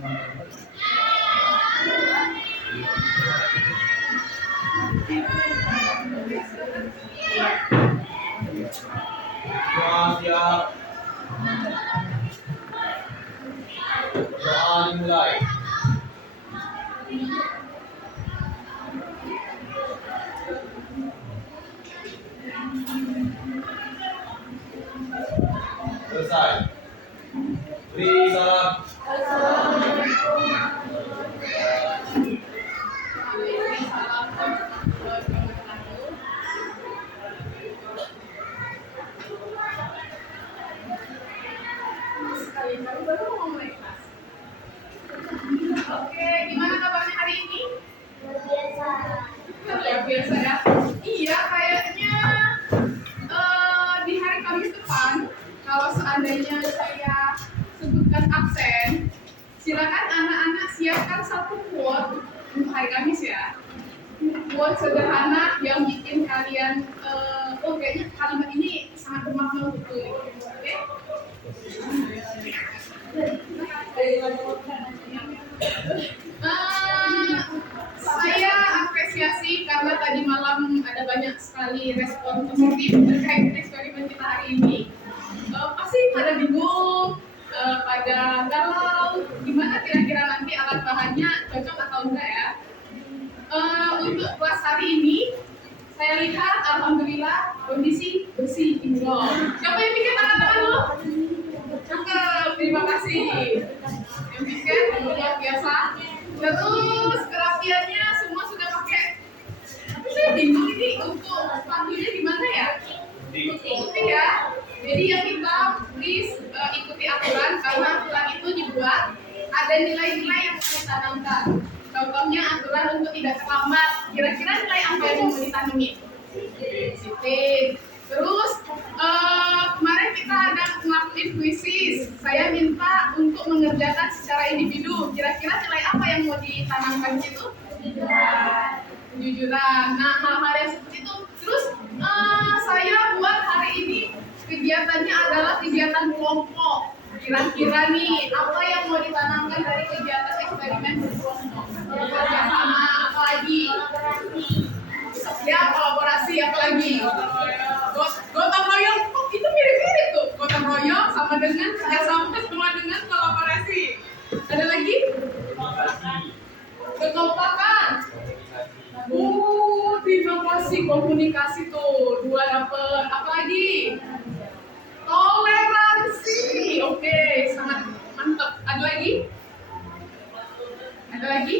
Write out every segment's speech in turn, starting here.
Siap. Doa dimulai. Selesai. Beri salam. Oke, gimana kabarnya hari ini? Luar biasa ya. Iya, kayaknya di hari Kamis depan, kalau seandainya saya sebutkan absen, silakan anak-anak siapkan satu quote untuk hari Kamis ya. Quote sederhana yang bikin kalian, kayaknya kalimat ini sangat bermakna untuk oke? Saya apresiasi karena tadi malam ada banyak sekali respon positif terkait eksperimen kita hari ini. Pasti pada bingung, pada galau, gimana kira-kira nanti alat bahannya cocok atau enggak ya? Untuk kelas hari ini, saya lihat alhamdulillah kondisi bersih indoor. Siapa yang bikin tangan-tangan lo? Cakep, terima kasih. Yang bikin luar biasa. Terus kerapiannya semua sudah pakai. Tapi saya bingung ini untuk sepatunya di mana ya? Ikuti ya. Jadi yang kita please ikuti aturan karena aturan itu dibuat ada nilai-nilai yang mau ditanamkan. Contohnya aturan untuk tidak terlambat. Kira-kira nilai apa yang mau ditanami? Disiplin. Terus kemarin kita ada ngelakuin kuisis. Saya minta untuk mengerjakan secara individu. Kira-kira nilai apa yang mau ditanamkan itu? Kejujuran. Nah, hal-hal yang seperti itu. Terus saya buat hari ini kegiatannya adalah kegiatan kelompok. Kira-kira nih apa yang mau ditanamkan dari kegiatan eksperimen berkelompok? Kerjasama, apa lagi? Ya, kolaborasi, apa lagi? Gotong royong, itu mirip-mirip tuh. Gotong royong sama dengan kerjasama sama dengan kolaborasi. Ada lagi? Kekompakan. Terima kasih, komunikasi tuh. 2 dapet. Apa lagi? Toleransi. Oke, sangat mantap. Ada lagi? Ada lagi?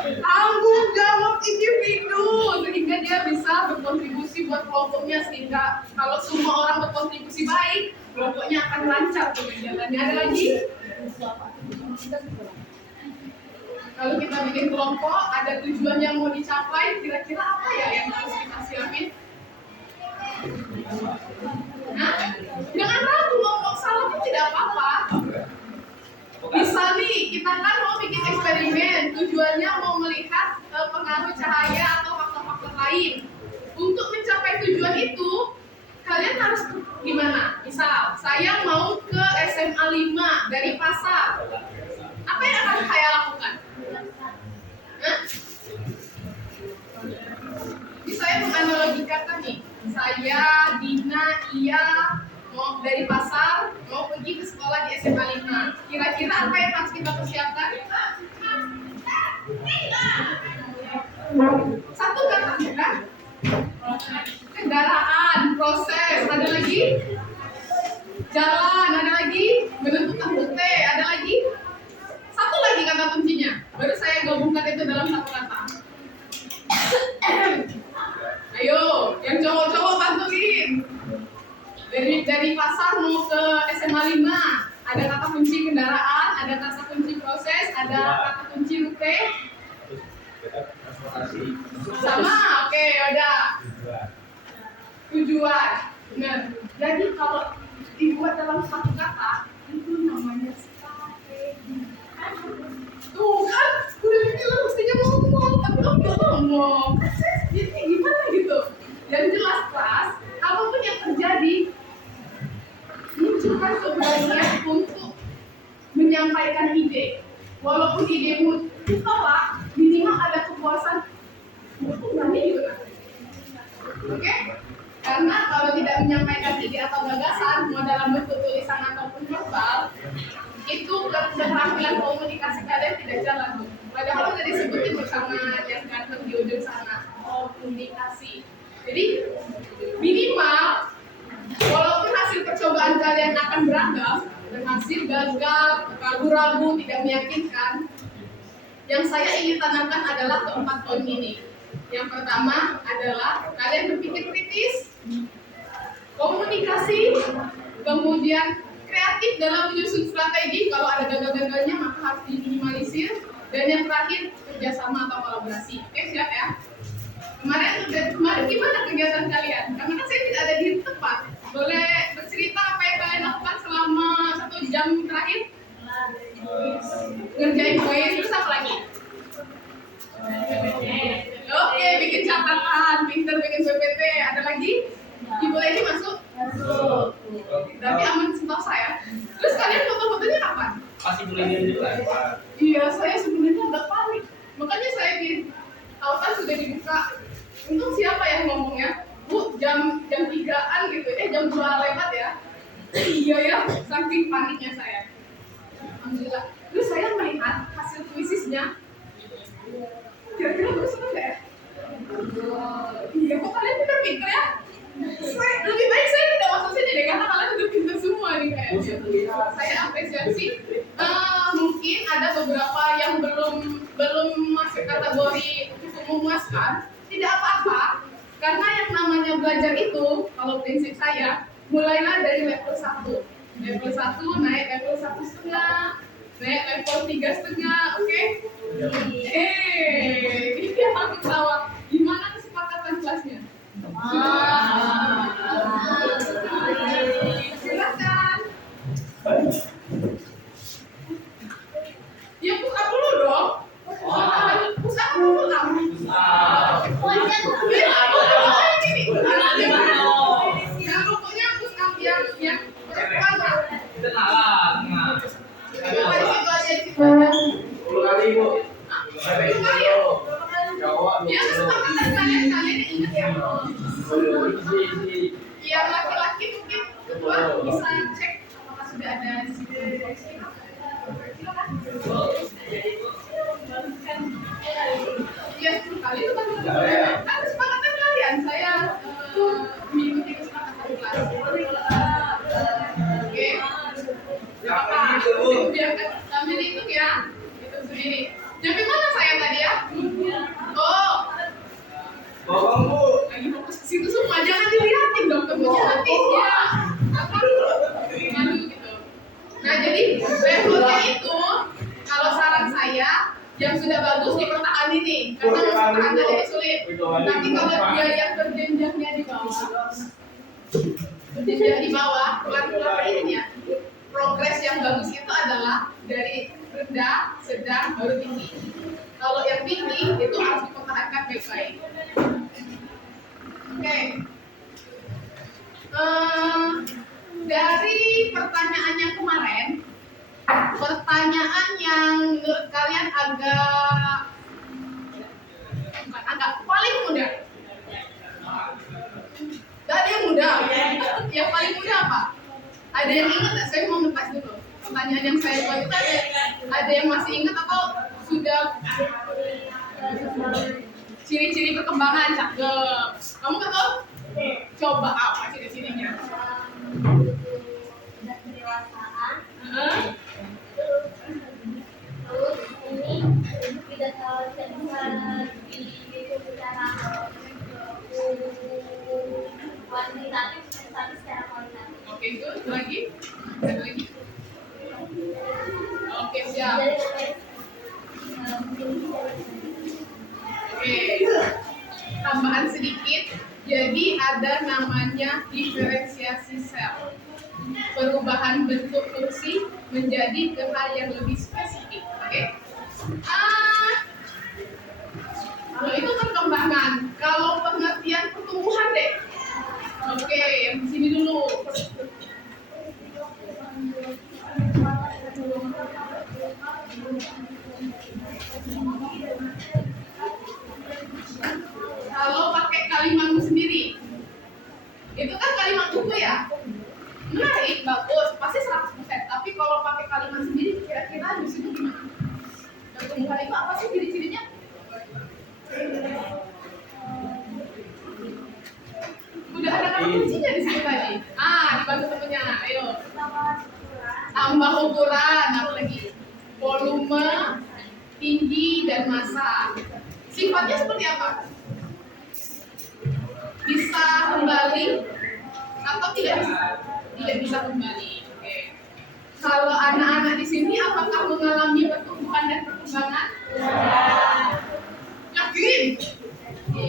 Tanggung jawab individu sehingga dia bisa berkontribusi buat kelompoknya, sehingga kalau semua orang berkontribusi baik kelompoknya akan lancar kegiatannya. Ada lagi? Kalau kita bikin kelompok ada tujuan yang mau dicapai, kira-kira apa ya yang harus kita siapin? Nah, jangan ragu, ngomong salah pun tidak apa-apa. Misal nih, kita kan mau bikin eksperimen, tujuannya mau melihat pengaruh cahaya atau faktor-faktor lain. Untuk mencapai tujuan itu, kalian harus gimana? Misal, saya mau ke SMA 5 dari pasar. Apa yang akan saya lakukan? Jadi saya menganalogikan nih, saya, Dina, Iya, mau dari pasar, mau pergi ke sekolah di SMA 5. Kira-kira apa yang harus kita persiapkan? Satu kata kan? Kendaraan, proses, ada lagi? Jalan, ada lagi? Menentukan rute, ada lagi? Satu lagi kata kuncinya. Baru saya gabungkan itu dalam satu kata. Ayo, yang cowok-cowok bantuin. Dari pasar mau ke SMA 5, ada kata kunci kendaraan, ada kata kunci proses, ada kata kunci rute. Sama, oke, udah. Tujuan. Nah, jadi kalau dibuat dalam satu kata, itu namanya strategi. Tuh kan, udah bilang mestinya ngomong, tapi kamu nggak ngomong. Jadi gimana gitu? Yang jelas kelas, apapun yang terjadi, munculkan keberanian untuk menyampaikan ide. Walaupun idemu ditolak, minimal ada kepuasan. Aku berani juga. Oke? Karena kalau tidak menyampaikan ide atau gagasan, mau dalam bentuk tulisan ataupun verbal, itu keterampilan komunikasi kalian tidak jalan. Padahal udah disebutin bersama yang ganteng di ujung sana, komunikasi. Jadi minimal walaupun hasil percobaan kalian akan beragam, berhasil, gagal, ragu-ragu, tidak meyakinkan, yang saya ingin tanamkan adalah keempat poin ini. Yang pertama adalah kalian berpikir kritis, komunikasi, kemudian kreatif dalam menyusun strategi. Kalau ada gagal-gagalnya maka harus diminimalisir. Dan yang terakhir, kerjasama atau kolaborasi. Oke, siap ya? Kemarin gimana kegiatan kalian? Karena kan saya tidak ada di tempat. Boleh bercerita apa yang kalian lakukan selama 1 jam terakhir? Ngerjain kuis, terus apa lagi? Oke, bikin catatan, pinter bikin PPT. Ada lagi? Ibu lagi masuk? Tapi aman setahu saya. Terus kalian foto-fotonya kapan? Pasti boleh dulu lah. Iya, saya sebenarnya agak panik. Makanya saya di tautan sudah dibuka. Untung siapa yang ngomongnya? Bu, jam 3-an gitu. Jam 2 lewat ya. Iya ya, saking paniknya saya. Alhamdulillah. Terus saya melihat hasil kuisisnya. Kira-kira bagus apa enggak ya? Iya, kok kalian pinter-pinter ya? Lebih baik saya tidak masuk sini deh, karena kalian udah pinter semua nih kayaknya. Saya apresiasi. Mungkin ada beberapa yang belum masuk kategori cukup memuaskan. Tidak apa-apa, karena yang namanya belajar itu, kalau prinsip saya, mulailah dari level 1. Level 1 naik level 1,5, naik level 3,5, oke? Ini yang ketawa. Gimana kesepakatan kelasnya? Silakan. Ya push up dulu dong. Push up dulu lah. Yang pokoknya push up yang perempuan lah. Kenalan. Di situ aja, di situ aja. 10 kali, Bu. 10 kali ya? Ya kesepakatan kalian ingat ya? Yang laki-laki mungkin kedua bisa cek apakah sudah ada di situ. Silakan. Ya 10 kali itu kan kesepakatan kalian. Saya mengikuti kesepakatan kelas. Oke. Biarkan sambil dihitung ya. Hitung sendiri. Jadi mana saya tadi ya? Oh. Bawang, Bu. Lagi fokus ke situ semua, jangan dilihatin dong, kemudian nanti ya apa malu gitu. Nah jadi levelnya itu kalau saran saya yang sudah bagus dipertahankan ini karena mempertahankan jadi sulit. Tapi kalau dia yang berjenjangnya di bawah pelan-pelan ini ya. Progres yang bagus itu adalah dari rendah, sedang, baru tinggi. Kalau yang tinggi itu harus dipertahankan baik-baik. Oke. Dari pertanyaan yang kemarin, pertanyaan yang menurut kalian agak paling mudah. Gak ada yang mudah. Yang paling mudah apa? Ada yang ingat nggak? Saya mau ngetes dulu. Pertanyaan yang saya buat itu ada yang masih ingat atau sudah? Ciri-ciri perkembangan cakep. Kamu betul? Coba apa ciri-cirinya? Pendewasaan. Terus ini tidak bisa secara kuantitatif tapi secara kualitatif. Oke, itu lagi? Ada lagi? Oke, siap. Oke, tambahan sedikit. Jadi ada namanya diferensiasi sel. Perubahan bentuk fungsi menjadi ke hal yang lebih spesifik. Oke? Kalau itu perkembangan. Kalau pengertian pertumbuhan deh. Oke, yang di sini dulu. Kalau pakai kalimatmu sendiri, itu kan kalimat buku ya, menarik, bagus, pasti 100%. Tapi kalau pakai kalimat sendiri, kira-kira di sini gimana? Pertumbuhan itu apa sih ciri-cirinya? Udah ada kata kuncinya di sini tadi. Dibantu temennya, ayo. Tambah ukuran, apa lagi? Volume, tinggi, dan massa. Sifatnya seperti apa? Bisa kembali atau tidak bisa? Tidak bisa kembali. Oke. Kalau anak-anak di sini apakah mengalami pertumbuhan dan perkembangan? Yakin? Oke.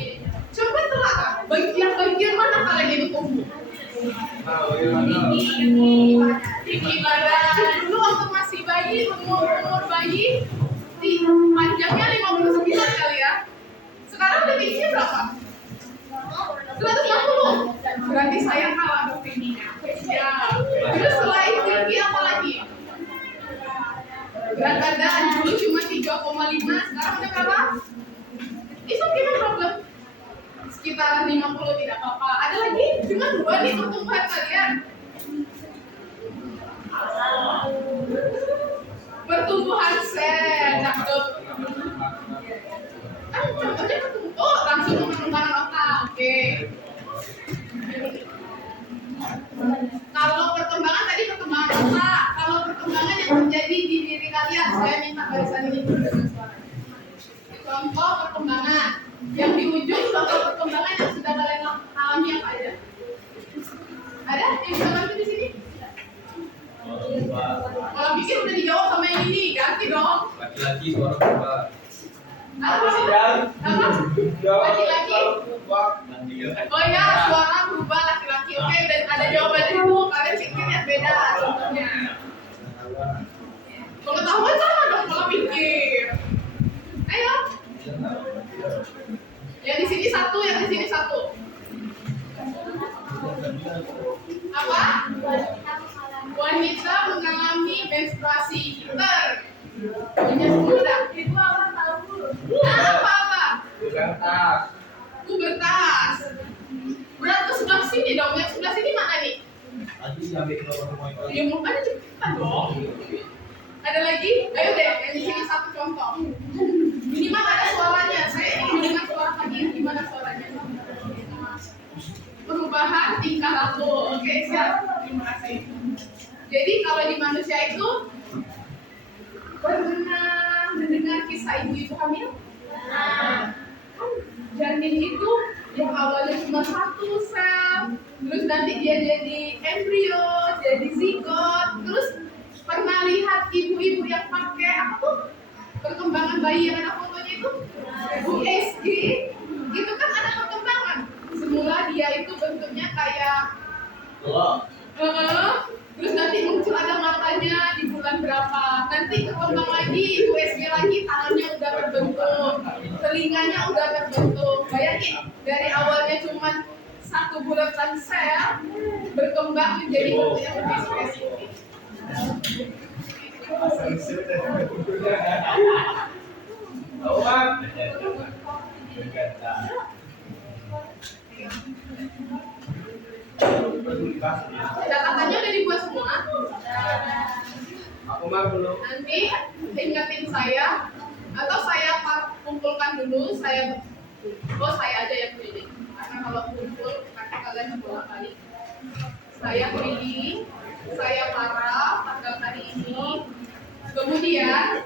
Coba telah bagian mana kalian ini tumbuh? Tinggi badan. Dulu waktu masih bayi, umur bayi, panjangnya 59 kali ya. Sekarang tingginya berapa? 160. Berarti saya kalah dong tingginya. Ya. Terus selain tinggi apa lagi? Berat badan dulu cuma 3,5, sekarang udah berapa? Itu gimana problem? Sekitar 50 tidak apa-apa. Ada lagi? Cuma 2 nih pertumbuhan kalian. Pertumbuhan sel, cakep. Contohnya pertumbuhan, langsung pengembangan otak. Oke. Kalau perkembangan tadi perkembangan otak. Kalau perkembangan yang terjadi di diri kalian, saya minta barisan ini dulu dengan suara. Contoh perkembangan. Yang di ujung contoh perkembangan yang sudah kalian alami apa aja? Ada yang bisa bantu di sini? Kalau pikir udah dijawab sama yang ini, ganti dong. Laki-laki suara berubah. Apa? Laki-laki? Oh ya, suara berubah laki-laki. Oke, dan ada jawaban itu. Kalian pikir yang beda contohnya. Pengetahuan sama dong kalau pikir. Ayo. Yang di sini 1, yang di sini 1. Apa? Wanita mengalami menstruasi. Pinter. Punya muda. Itu apa tahu? Apa? Pubertas. Berat ke sebelah sini dong. Yang sebelah sini mana nih? Ya mau ada cepetan dong. Ada lagi? Ayo deh, yang di sini 1 contoh. Minimal ada suaranya. Saya ingin mendengar suara kalian. Gimana suaranya? Perubahan tingkah laku. Oke, siap. Terima kasih. Jadi kalau di manusia itu pernah mendengar kisah ibu-ibu hamil? Janin itu yang awalnya cuma 1 sel, terus nanti dia jadi embrio, jadi zigot, terus pernah lihat ibu-ibu yang pakai apa tuh? Perkembangan bayi yang ada fotonya itu? USG, itu kan ada perkembangan. Semula dia itu bentuknya kayak terus nanti muncul ada matanya di bulan berapa, nanti berkembang lagi, USG lagi, tangannya udah terbentuk, telinganya udah terbentuk. Bayangin, dari awalnya cuma 1 bulatan sel berkembang menjadi bentuk yang lebih spesifik. Catatannya udah dibuat semua. Aku mah belum. Nanti ingatin saya atau saya kumpulkan dulu. Saya aja yang pilih. Karena kalau kumpul nanti kalian bolak-balik. Saya pilih, saya paraf tanggal hari ini. Kemudian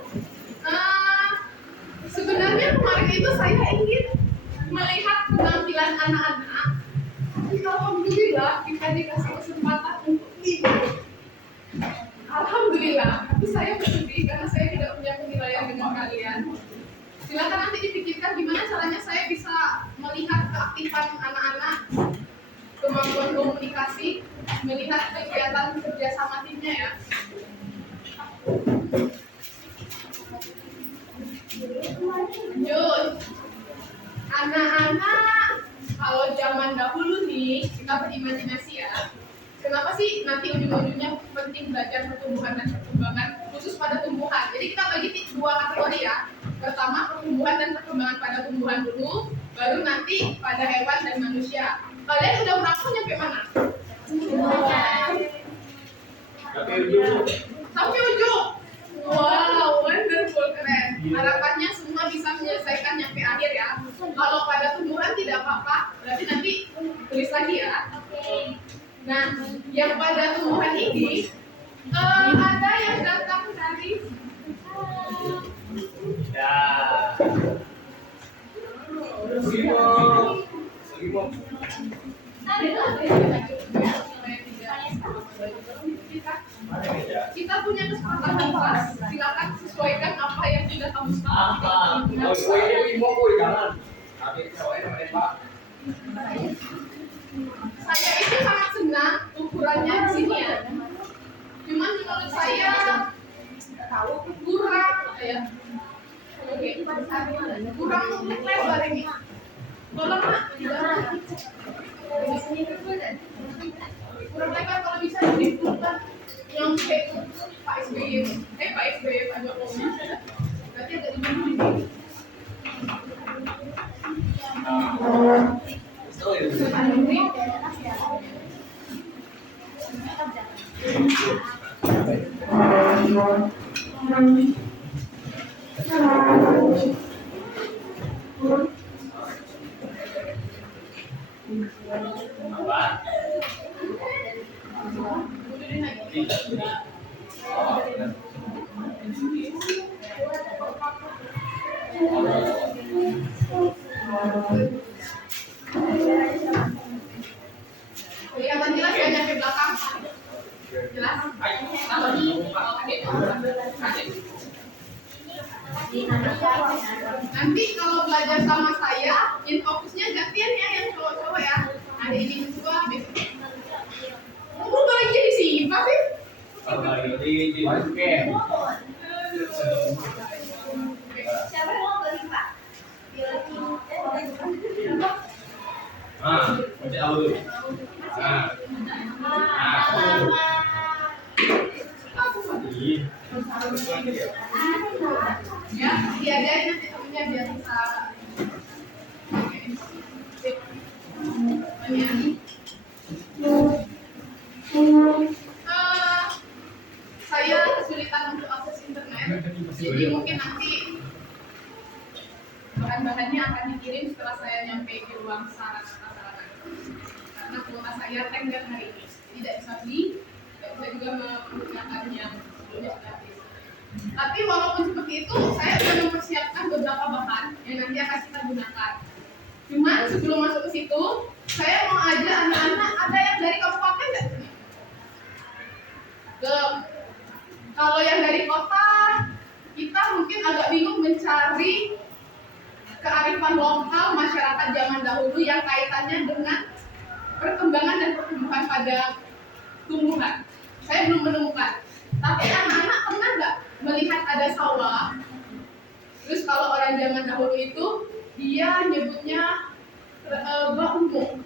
sebenarnya kemarin itu saya ingin melihat penampilan anak-anak. Tapi alhamdulillah kita dikasih kesempatan untuk libur. Alhamdulillah, tapi saya bersedih karena saya tidak punya penilaian dengan kalian. Silakan nanti dipikirkan gimana caranya saya bisa melihat keaktifan anak-anak, kemampuan komunikasi, melihat kegiatan kerjasama timnya ya. Lanjut, anak-anak kalau zaman dahulu nih kita berimajinasi ya. Kenapa sih nanti ujung-ujungnya penting belajar pertumbuhan dan perkembangan khusus pada tumbuhan? Jadi kita bagi dua kategori ya. Pertama pertumbuhan dan perkembangan pada tumbuhan dulu, baru nanti pada hewan dan manusia. Kalian udah merangkum nyampe mana? Tapi ujung. Sampai ujung. Wow, wonderful, keren. Harapannya semua bisa menyelesaikan nyampe akhir ya. Kalau pada tumbuhan tidak apa-apa, berarti nanti tulis lagi ya. Nah, yang pada tumbuhan ini ada yang datang dari Ya. Segimo. kita punya kesempatan kelas. Silakan sesuaikan apa yang sudah kamu Apa? sepakati. Oh, ini mau koi jangan. Tapi cowoknya namanya Pak. Saya itu sangat senang ukurannya di sini ya. Cuman menurut saya kurang ya. Oke, kurang lebar ini. Tolong Mak, kurang lebar kalau bisa dibuka yang Pak SBY, Pak SBY, Pak Jokowi. Berarti agak dibeli dikit. Kelihatan jelas ya nyampe belakang. Jelas? Nanti kalau belajar sama saya, fokusnya gantian ya yang cowok-cowok ya. Hari ini berdua, besok. Kamu berubah lagi jadi Siva sih? Di basket. Siapa yang mau beli Pak? Masih tahu dulu. Ya, diadain nanti temennya biar bisa. Saya kesulitan untuk akses internet, jadi mungkin nanti bahan-bahannya akan dikirim setelah saya nyampe di ruang sarana. Karena kuota saya tenggat hari ini, tidak bisa beli, tidak bisa juga menggunakan yang sebelumnya sudah habis. Tapi walaupun seperti itu, saya sudah mempersiapkan beberapa bahan yang nanti akan kita gunakan. Cuman sebelum masuk ke situ, saya mau ajak anak-anak, ada yang dari kabupaten nggak? Kalau yang dari kota, kita mungkin agak bingung mencari kearifan lokal masyarakat zaman dahulu yang kaitannya dengan perkembangan dan pertumbuhan pada tumbuhan. Saya belum menemukan. Tapi anak-anak pernah nggak melihat ada sawah? Terus kalau orang zaman dahulu itu dia nyebutnya baumo.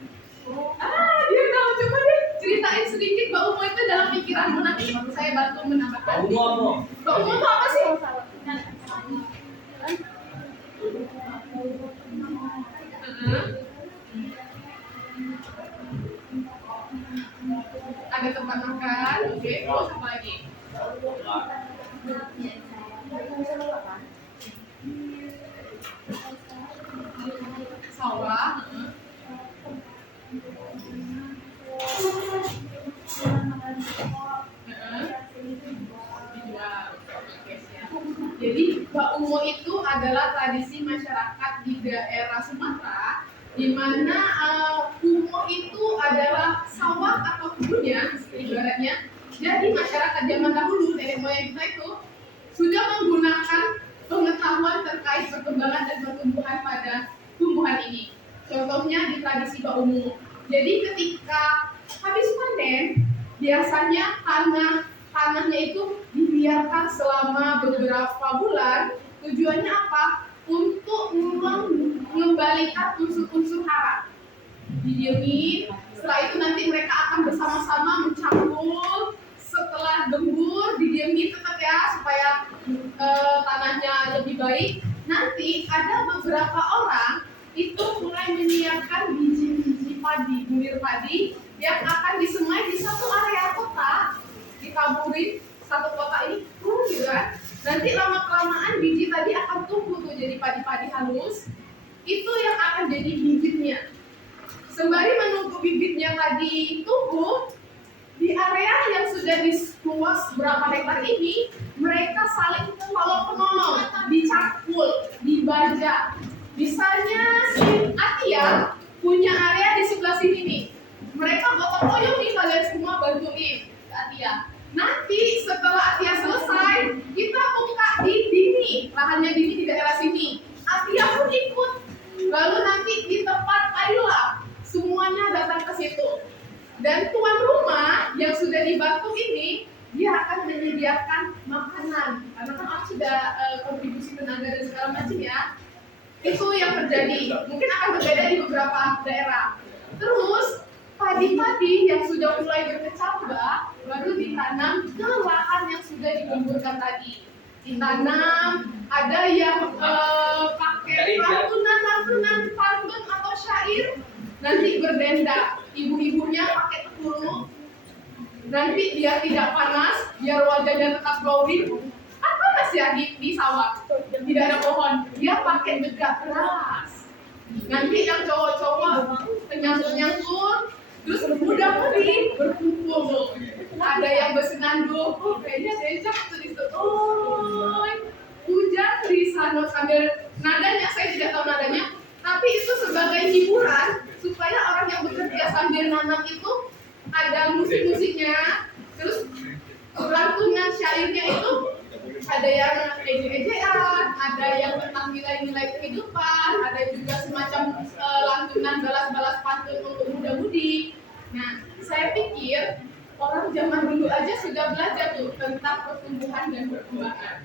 Dia tahu. Coba deh ceritain sedikit baumo itu dalam pikiranmu, nanti saya bantu menambahkan. Baumo Baumo itu apa sih? Ada tempat makan, oke. Terus apa lagi? Sawah. Jadi baumo itu adalah tradisi masyarakat di daerah Sumatera, di mana umo itu adalah sawah atau kebunnya, ibaratnya. Jadi masyarakat zaman dahulu, nenek moyang kita itu sudah menggunakan pengetahuan terkait perkembangan dan pertumbuhan pada tumbuhan ini. Contohnya di tradisi baumo. Jadi ketika habis panen, biasanya tanahnya itu dibiarkan selama beberapa bulan. Tujuannya apa? Untuk mengembalikan unsur-unsur hara. Didiemin. Setelah itu nanti mereka akan bersama-sama mencampur setelah gembur didiamin tetap ya supaya tanahnya lebih baik. Nanti ada beberapa orang itu mulai menyiapkan biji-biji padi, bulir padi yang akan disemai di satu area kota, ditaburin satu kota ini gitu kan. Nanti lama kelamaan biji tadi akan tumbuh tuh jadi padi-padi halus. Itu yang akan jadi bibitnya. Sembari menunggu bibitnya tadi tumbuh, di area yang sudah luas berapa hektar ini, mereka saling tolong-menolong, dicakul, dibaja. Misalnya si Atia punya area di sebelah sini nih. Mereka gotong royong nih, kalian semua bantuin Atia. Nanti setelah Atia selesai, kita buka di Dini, lahannya Dini di daerah sini. Atia pun ikut. Lalu nanti di tempat Ayla, semuanya datang ke situ. Dan tuan rumah yang sudah dibantu ini, dia akan menyediakan makanan. Karena kan aku sudah kontribusi tenaga dan segala macam ya. Itu yang terjadi. Mungkin akan berbeda di beberapa daerah. Terus padi-padi yang sudah mulai berkecambah baru ditanam ke lahan yang sudah digumburkan tadi. Ditanam, ada yang pakai lantunan pantun atau syair, nanti berdenda. Ibu-ibunya pakai tepung, nanti biar tidak panas, biar wajahnya tetap glowing. Apa mas ya di sawah? Tidak ada pohon, dia pakai begak keras. Nanti yang cowok-cowok nyangkut-nyangkut, terus mudah-mudi berkumpul. Ada yang bersenandung, kayaknya dejak tuh di situ. Hujan Trisano sambil nadanya, saya tidak tahu nadanya, tapi itu sebagai hiburan supaya orang yang bekerja sambil nanam itu ada musik-musiknya, terus lantunan syairnya itu ada yang ejek-ejekan, ada yang tentang nilai-nilai kehidupan, ada juga semacam lantunan balas-balas pantun untuk muda-mudi. Nah, saya pikir orang zaman dulu aja sudah belajar tuh tentang pertumbuhan dan perkembangan.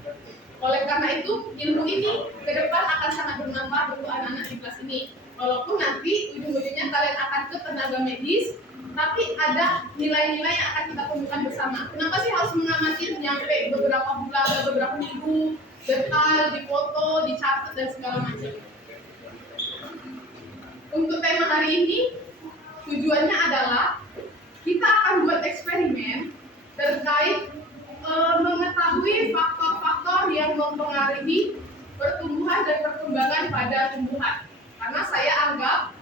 Oleh karena itu, ilmu ini ke depan akan sangat bermanfaat untuk anak-anak di kelas ini. Walaupun nanti ujung-ujungnya kalian akan ke tenaga medis, tapi ada nilai-nilai yang akan kita temukan bersama. Kenapa sih harus mengamati nyampe beberapa bulan, beberapa minggu, detail, dipoto, dicatat dan segala macam. Untuk tema hari ini, tujuannya adalah kita akan buat eksperimen terkait mengetahui faktor-faktor yang mempengaruhi pertumbuhan dan perkembangan pada tumbuhan. Karena saya anggap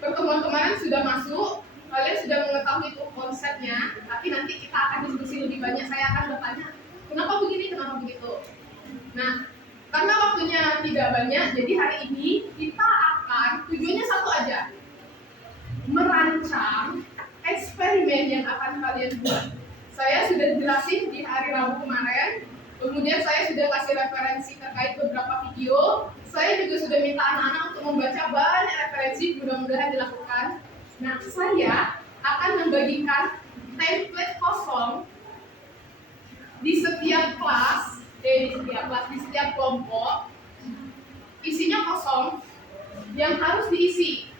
pertemuan kemarin sudah masuk, kalian sudah mengetahui itu konsepnya, tapi nanti kita akan diskusi lebih banyak. Saya akan bertanya, kenapa begini, kenapa begitu. Nah, karena waktunya tidak banyak, jadi hari ini kita akan, tujuannya satu aja, merancang eksperimen yang akan kalian buat. Saya sudah jelasin di hari Rabu kemarin, kemudian saya sudah kasih referensi terkait beberapa video. Saya juga sudah minta anak-anak untuk membaca banyak referensi, mudah-mudahan dilakukan. Nah, saya akan membagikan template kosong di setiap kelas, di setiap kelompok, isinya kosong yang harus diisi.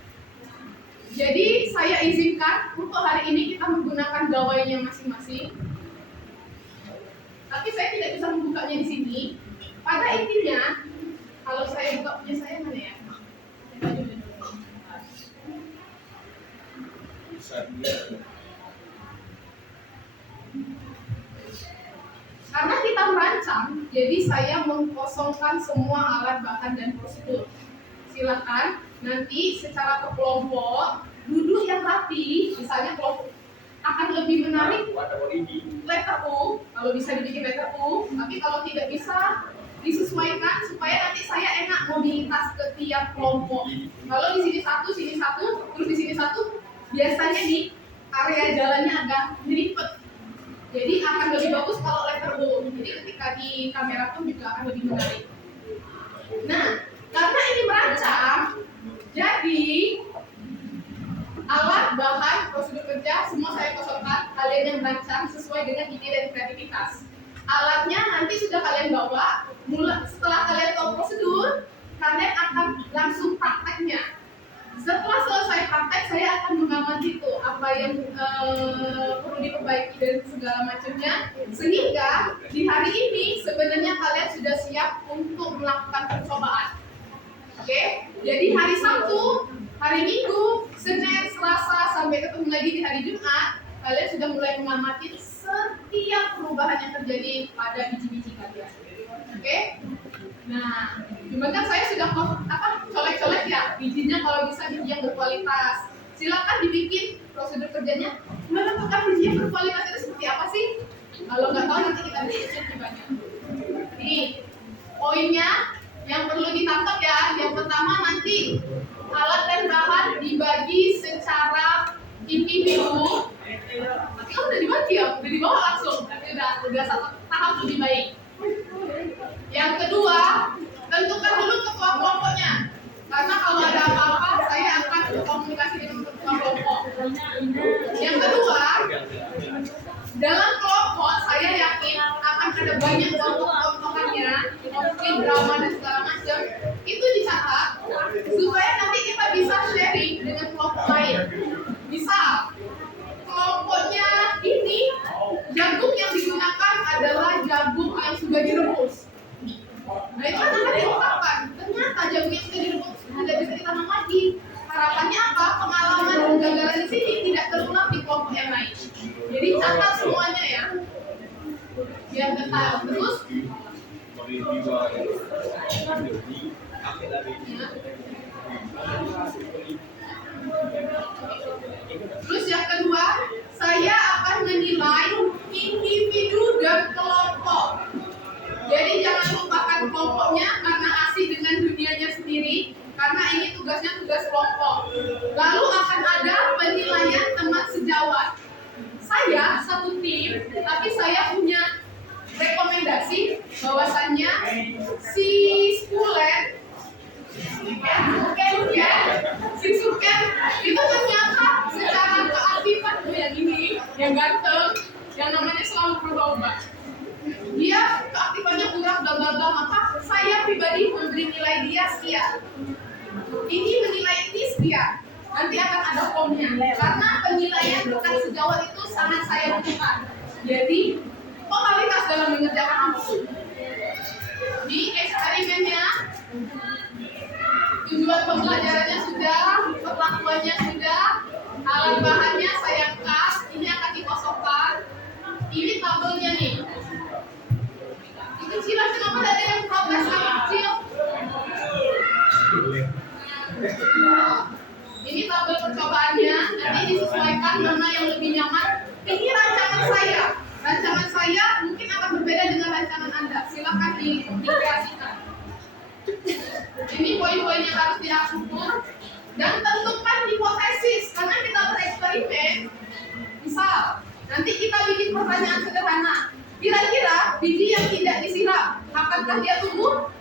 Jadi saya izinkan untuk hari ini kita menggunakan gawainya masing-masing. Tapi saya tidak bisa membukanya di sini. Pada intinya, kalau saya buka punya saya mana ya? Karena kita merancang, jadi saya mengkosongkan semua alat bahan dan prosedur. Silakan nanti secara per kelompok duduk yang rapi, misalnya kelompok akan lebih menarik letter U, kalau bisa dibikin letter U, tapi kalau tidak bisa disesuaikan supaya nanti saya enak mobilitas ke tiap kelompok. Kalau di sini satu, terus di sini satu, biasanya di area jalannya agak melipet. Jadi akan lebih bagus kalau letter U. Jadi ketika di kamera pun juga akan lebih menarik. Nah, karena ini merancang, jadi alat, bahan, prosedur kerja semua saya kosongkan. Kalian yang merancang sesuai dengan ide dan kreativitas. Alatnya nanti sudah kalian bawa. Setelah kalian tahu prosedur, kalian akan langsung prakteknya. Setelah selesai praktek, saya akan mengamati tuh apa yang perlu diperbaiki dan segala macamnya, sehingga di hari ini sebenarnya kalian sudah siap untuk melakukan percobaan. Oke, jadi hari Sabtu, hari Minggu, Senin, Selasa sampai ketemu lagi di hari Jumat, kalian sudah mulai mengamati setiap perubahan yang terjadi pada biji-biji kalian. Oke? Nah, cuman kan saya sudah colek-colek ya bijinya, kalau bisa biji yang berkualitas. Silakan dibikin prosedur kerjanya. Menentukan biji yang berkualitas itu seperti apa sih? Kalau nggak tahu nanti kita belajar di banyak. Nih, poinnya yang perlu ditangkap ya. Yang pertama, nanti alat dan bahan dibagi secara individu. Tapi kan udah dibagi ya, udah dibawa langsung. Tapi udah satu tahap lebih baik. Yang kedua, tentukan dulu ketua kelompoknya. Karena kalau ada apa-apa, saya akan berkomunikasi dengan ketua kelompok. Yang kedua, dalam kelompok saya yakin akan ada banyak kelompok-kelompokannya, konflik, drama dan segala macam. Itu dicatat supaya nanti kita bisa sharing dengan kelompok lain. Misal, kelompoknya ini jagung yang digunakan adalah jagung yang sudah direbus. Nah itu akan diungkapkan. Ternyata jagung yang sudah direbus tidak bisa ditanam lagi. Harapannya apa? Pengalaman dan kegagalan di sini tidak terulang di kelompok yang lain. Jadi catat semuanya ya, biar detail. Terus Terus yang kedua, saya akan menilai individu dan kelompok. Jadi jangan lupakan kelompoknya karena asik dengan dunianya sendiri, karena ini tugasnya tugas kelompok. Lalu akan ada penilaian teman sejawat. Saya satu tim, tapi saya punya rekomendasi bahwasannya si Spulen si Suken itu ternyata secara keaktifan yang ini, yang ganteng, yang namanya selalu berubah-ubah. Dia keaktifannya kurang bla bla bla, maka saya pribadi memberi nilai dia sekian. Ini menilai ini sekian. Nanti akan ada formnya. Karena penilaian rekan sejawat itu sangat saya butuhkan. Jadi totalitas dalam mengerjakan apapun. Di eksperimennya, tujuan pembelajarannya sudah, perlakuannya sudah, alat bahannya saya kas, ini akan dikosongkan. Ini tabelnya nih. Kecilan, kenapa tidak ada yang progres lagi kecil? Ini tabel percobaannya, nanti disesuaikan mana yang lebih nyaman. Ini rancangan saya. Rancangan saya mungkin akan berbeda dengan rancangan Anda. Silakan dikreasikan. Ini poin-poin yang harus diatur dan tentukan hipotesis karena kita bereksperimen. Misal, nanti kita bikin pertanyaan sederhana. Kira-kira biji yang tidak disiram, akankah dia tumbuh?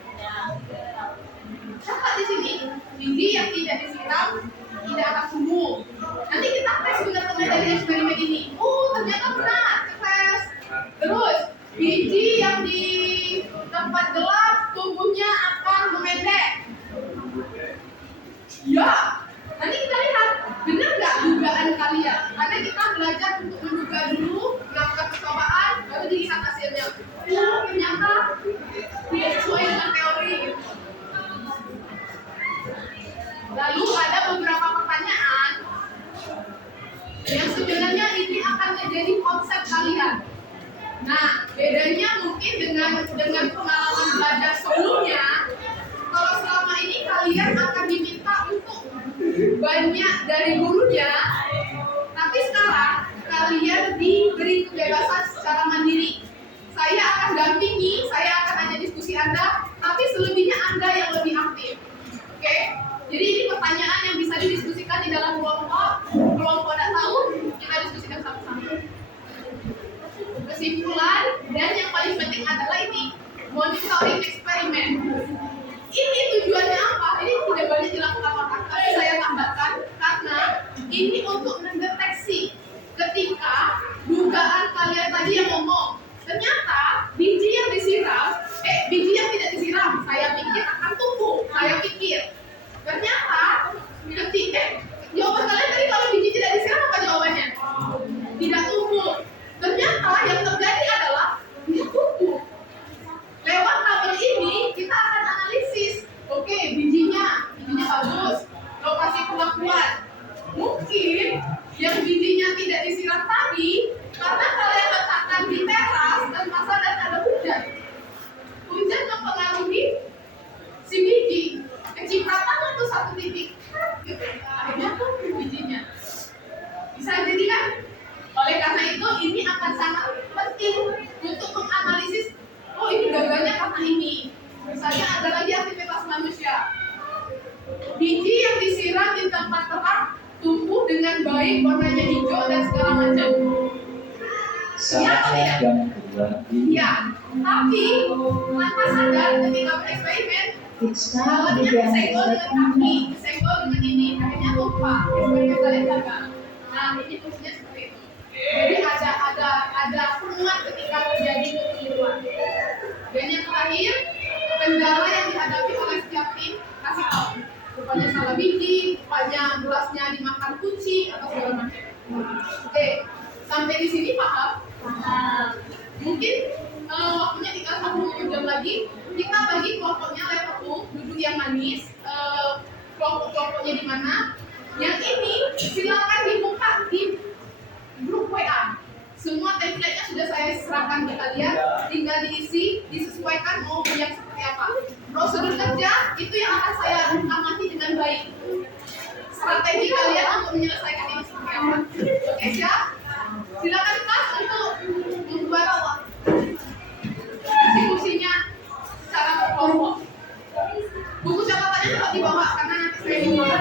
Catat di sini, biji yang tidak disiram tidak akan tumbuh. Nanti kita tes benar-benar dari eksperimen ini. Ternyata benar, tes. Terus, biji yang di tempat gelap tumbuhnya akan memendek. Ya, nanti kita lihat benar nggak dugaan kalian. Karena kita belajar untuk menduga dulu, melakukan percobaan, baru dilihat hasilnya. Ternyata dia sesuai dengan teori. Lalu ada beberapa pertanyaan yang sebenarnya ini akan menjadi konsep kalian. Nah, bedanya mungkin dengan pengalaman belajar sebelumnya. Kalau selama ini kalian akan diminta untuk banyak dari gurunya, tapi sekarang kalian diberi kebebasan secara mandiri. Saya akan dampingi, saya akan hanya diskusi Anda, tapi selebihnya Anda yang lebih aktif. Oke? Jadi ini pertanyaan yang bisa didiskusikan di dalam kelompok. Kelompok tidak tahu, kita diskusikan sama-sama. Kesimpulan dan yang paling penting adalah ini monitoring eksperimen. Ini tujuannya apa? Ini tidak banyak dilakukan orang, tapi saya tambahkan karena ini untuk mendeteksi ketika dugaan kalian tadi yang ngomong ternyata biji yang disiram, biji yang tidak disiram, saya pikir akan tumbuh, saya pikir ternyata jawaban kalian tadi kuat. Mungkin yang bijinya tidak disiram tadi karena kalian letakkan di teras dan masa dan ada hujan. Hujan mempengaruhi si biji. Kecipratan untuk satu titik. Gitu. Akhirnya tuh bijinya. Bisa jadi kan? Oleh karena itu ini akan sangat penting untuk menganalisis. Oh ini gagalnya karena ini. Misalnya ada lagi aktivitas manusia. Biji yang disiram di tempat terang tumbuh dengan baik, warnanya hijau dan segala macam. Saatnya yang kedua. Ya, tapi tanpa sadar ketika bereksperimen, alatnya disenggol dengan kaki, disenggol dengan ini, akhirnya lupa eksperimen kalian gagal. Nah, ini fungsinya seperti itu. Jadi ada penguat ketika terjadi kekeliruan. Dan yang terakhir, kendala yang dihadapi oleh setiap tim kasih tahu. Rupanya salah biji, rupanya gelasnya dimakan kucing atau segala macam. Oke, sampai di sini paham? Mungkin waktunya tinggal 1 jam lagi. Kita bagi kelompoknya level 2, duduk yang manis. Kelompok-kelompoknya di mana? Yang ini silakan dibuka di grup WA. Semua template-nya sudah saya serahkan ke kalian, tinggal diisi, disesuaikan mau yang seperti apa. Prosedur kerja itu yang akan saya amati dengan baik. Strategi kalian untuk menyelesaikan ini seperti apa. Oke, siap? Silakan kelas untuk membuat diskusinya secara berkelompok. Buku catatannya dapat dibawa karena nanti saya dibawa.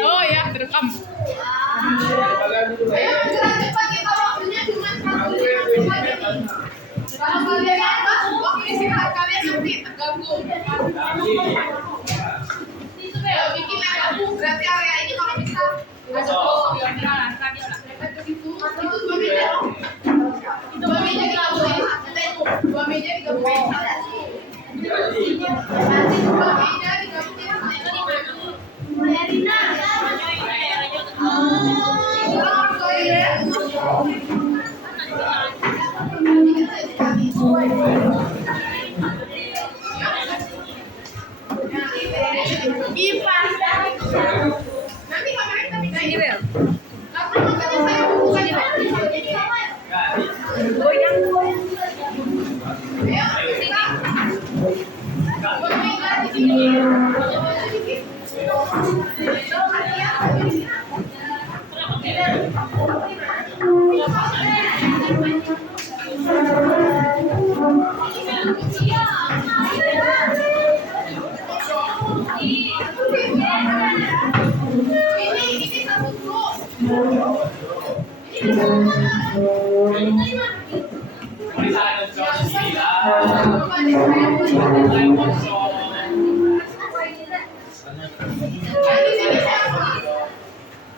Oh ya, terekam. Ayo gerak cepat kita waktunya cuma 45 menit lagi. Kalau kalian lambat, waktu istirahat kalian nanti terganggu. Ayo bikin gabung, berarti area ini kalau bisa ada kosong ya. Itu 2 meja. 2 meja digabungin satu. 2 meja digabungin satu. 2 meja digabungin satu. Nanti kameranya kita pindahin. Karena makanya saya bukan ini satu grup.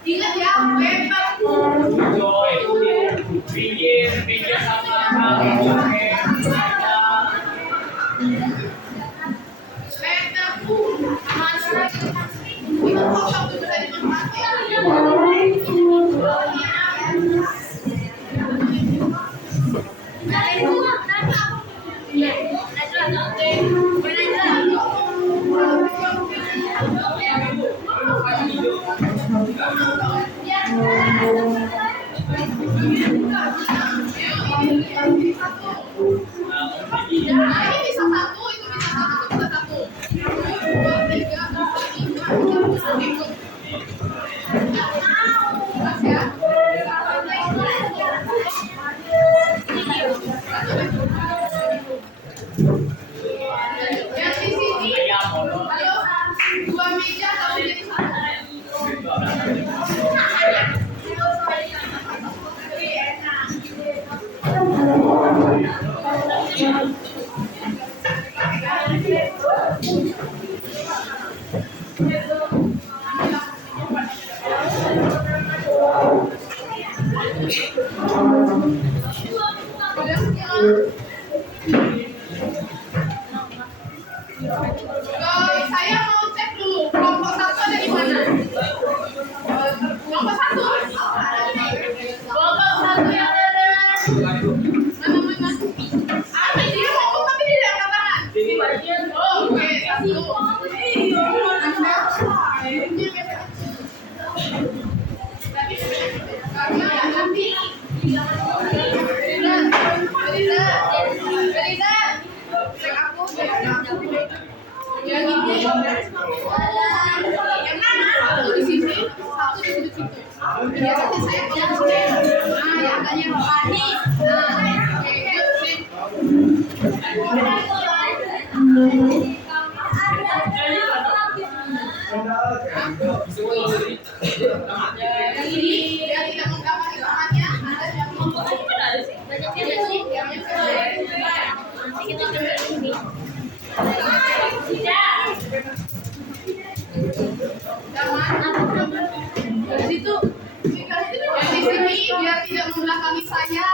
Ingat ya, pinggir sama itu kosong tuh bisa dimanfaatkan. Ini bisa satu, itu bisa satu, bisa satu. 2, 3, 4, 5, 6, 7. Mas ya. Yang di sini, ayo 2 meja kalau jadi satu. Guys, saya mau cek dulu kelompok satu ada di mana? Kelompok satu? Kelompok satu yang ada mana? Ada dia ngomong tapi dia tidak angkat tangan. Oh, oke, satu. Karena nanti cek aku yang ini yang mana? Satu di sini, satu di situ. Biasanya saya punya di sini. Nah, yang tanya Rani. Nah, oke, sip. Yang ini dia tidak menggambar tangannya, ada yang dari situ yang di sini biar tidak membelakangi saya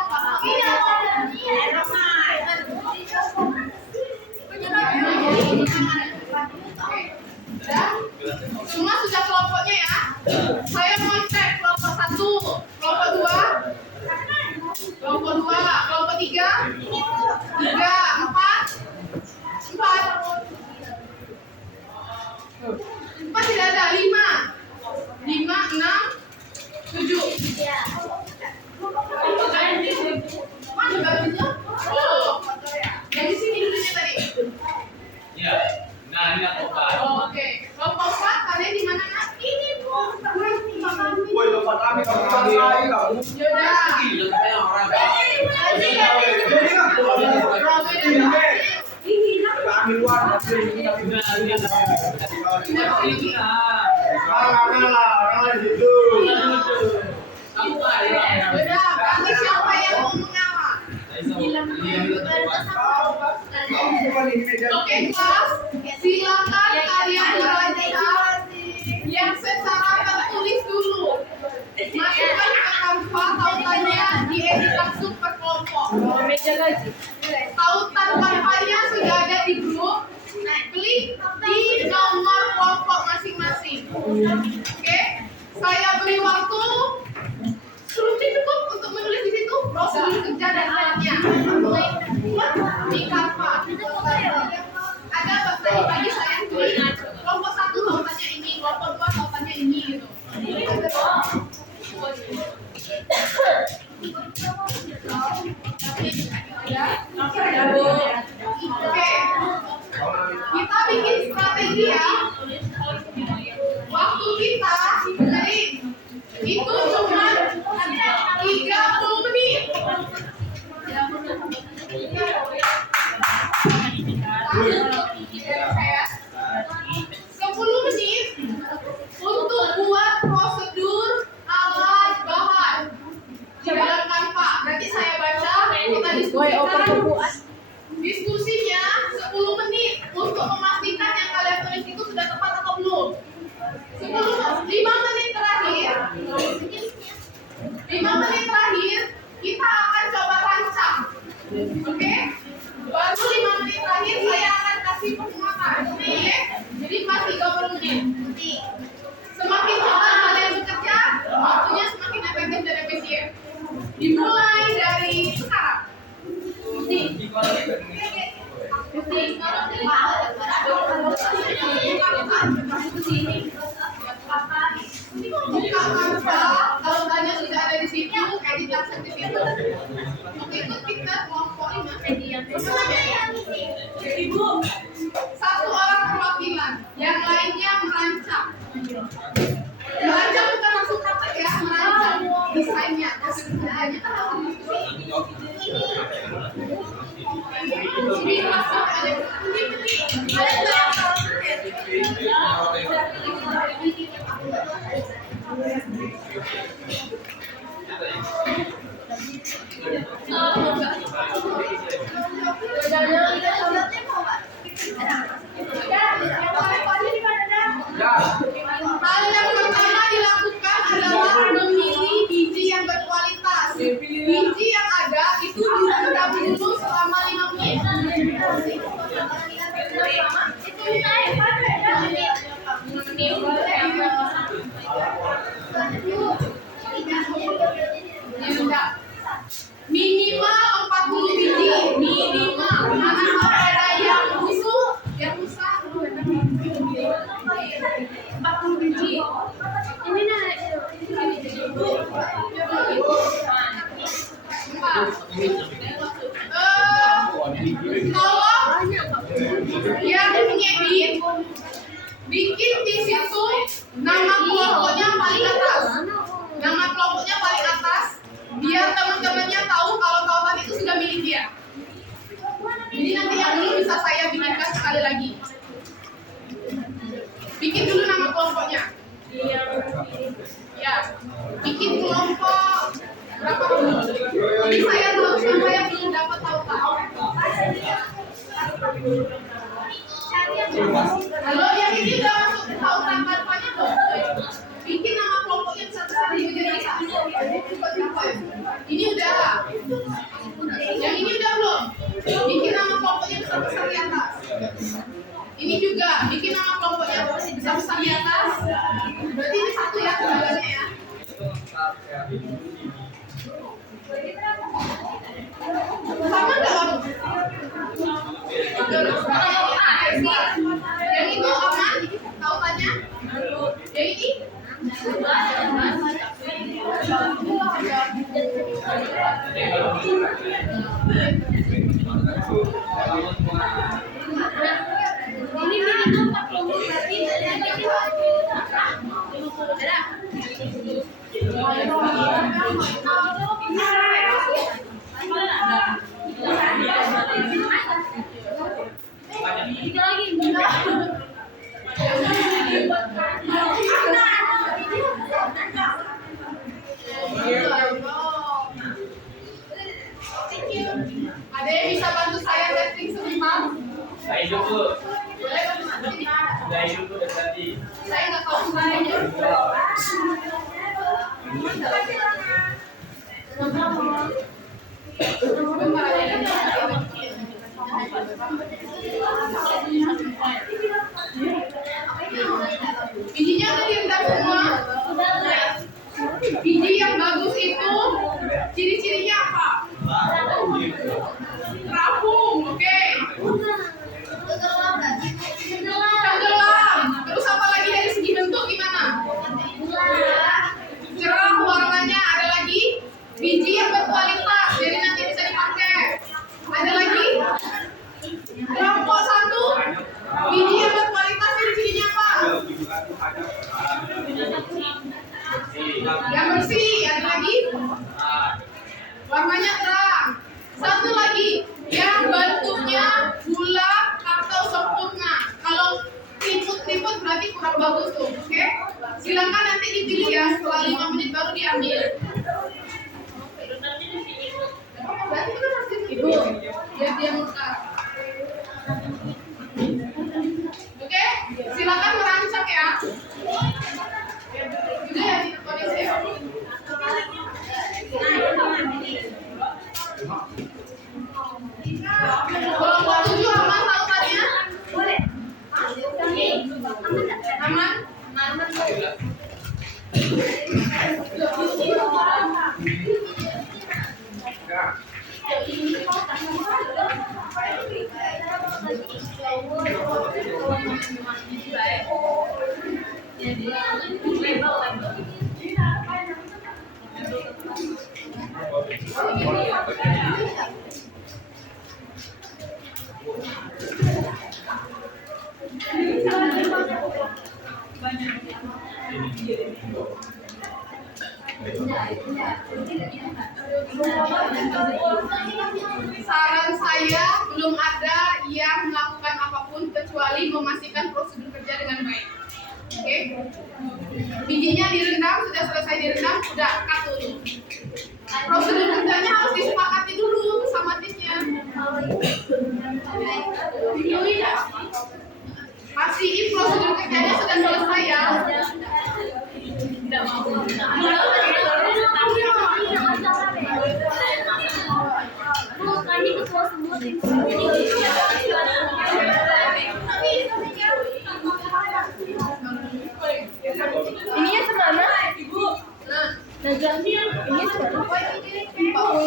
semua sudah kelompoknya ya. Saya mau cek kelompok satu, kelompok dua, kelompok tiga, empat tidak ada, lima, enam, tujuh. Mana baru itu? Oh, yang di sini dulunya tadi. Iya. Nah, ini kelompok. Oh, oke. Kelompok 4 kalian di mana, Nak? Ini, Bu. Woi, tempat kami kamu. Yaudah. Kami luar. Berarti siapa yang mau mengalah? Oke, kelas. Silakan kalian merancang yang secara tertulis dulu. Masukkan ke Canva tautannya, diedit langsung per kelompok. Tautan Canvanya sudah ada di grup. Klik di nomor kelompok masing-masing. Oke, saya beri waktu 10 menit cukup untuk menulis di situ prosedur kerja dan alatnya. Di Canva. Ada tadi pagi saya tulis kelompok 1 tautannya ini, kelompok 2 tautannya ini gitu. Oke, kita bikin strategi ya. Waktu kita jadi itu cuma 30 menit. 10 menit untuk buat prosedur alat bahan di dalam Canva. Nanti saya baca, kita diskusikan. Diskusinya 10 menit untuk memastikan yang kalian tulis itu sudah tepat atau belum. 5 menit terakhir, 5 menit terakhir kita akan coba rancang. Oke? Baru 5 menit terakhir saya akan kasih penguatan. Oke? Jadi pas 30 menit. Semakin cepat kalian bekerja, waktunya semakin efektif dan efisien. Dimulai dari sekarang. Buka Canva, kalau tanya sudah ada di situ, edit langsung di situ. Oke, itu kita kelompok 5. Jadi Bu, 1 orang perwakilan, yang lainnya merancang. Merancang bukan langsung praktek ya, merancang desainnya, kesedarannya kan langsung diskusi. Ini langsung ada hal yang pertama dilakukan adalah memilih biji yang berkualitas. Biji yang ada itu direndam dulu selama 5 menit. Jadi nanti yang dulu bisa saya bikinkan sekali lagi. Bikin dulu nama kelompoknya. Ya, bikin kelompok berapa dulu? Ini saya tahu siapa yang belum dapat tahu Pak. Halo, yang ini udah masuk tahu tanpa-tanpanya belum? Bikin nama kelompoknya satu-satu jadi ini udah. Yang ini udah belum? Bikin nama kelompoknya besar-besar di atas. Ini juga bikin nama kelompoknya besar-besar di atas. Berarti ini satu ya keduanya ya. Sama nggak Om? Yang itu aman? Tautannya? Yang ini? Ada yang bisa bantu saya setting sebentar? Saya hidup tuh. Boleh bantu sebentar? Saya hidup tuh dari tadi. Saya nggak tahu sebenarnya. Bijinya udah direndam semua. Biji yang bagus itu ciri-cirinya apa? Terapung, oke. Tenggelam. Terus apa lagi dari segi bentuk gimana? Cerah warnanya. Ada lagi biji yang berkualitas, jadi nanti bisa dipakai. Ada lagi kelompok satu, biji yang berkualitas ciri-cirinya apa? Yang bersih. Ada lagi warnanya terang. Satu lagi yang bentuknya bulat atau sempurna. Kalau liput-liput berarti kurang bagus tuh, oke? Silakan nanti dipilih ya, setelah 5 menit baru diambil. Berarti kita harus ibu, biar dia muka. Oke, silakan merancang ya. Udah ya di kondisi ya. Kelompok 7 aman tautannya? Boleh. Aman? Aman. Saran saya belum ada yang melakukan apapun kecuali memastikan prosedur kerja dengan baik. Oke? Bijinya direndam, sudah selesai direndam, sudah cut dulu. Prosedur kerjanya harus disepakati dulu sama timnya. Pastiin prosedur kerjanya sudah selesai ya. Tidak mau. Ininya semana? Ibu. Nah, Ini semana? ini baru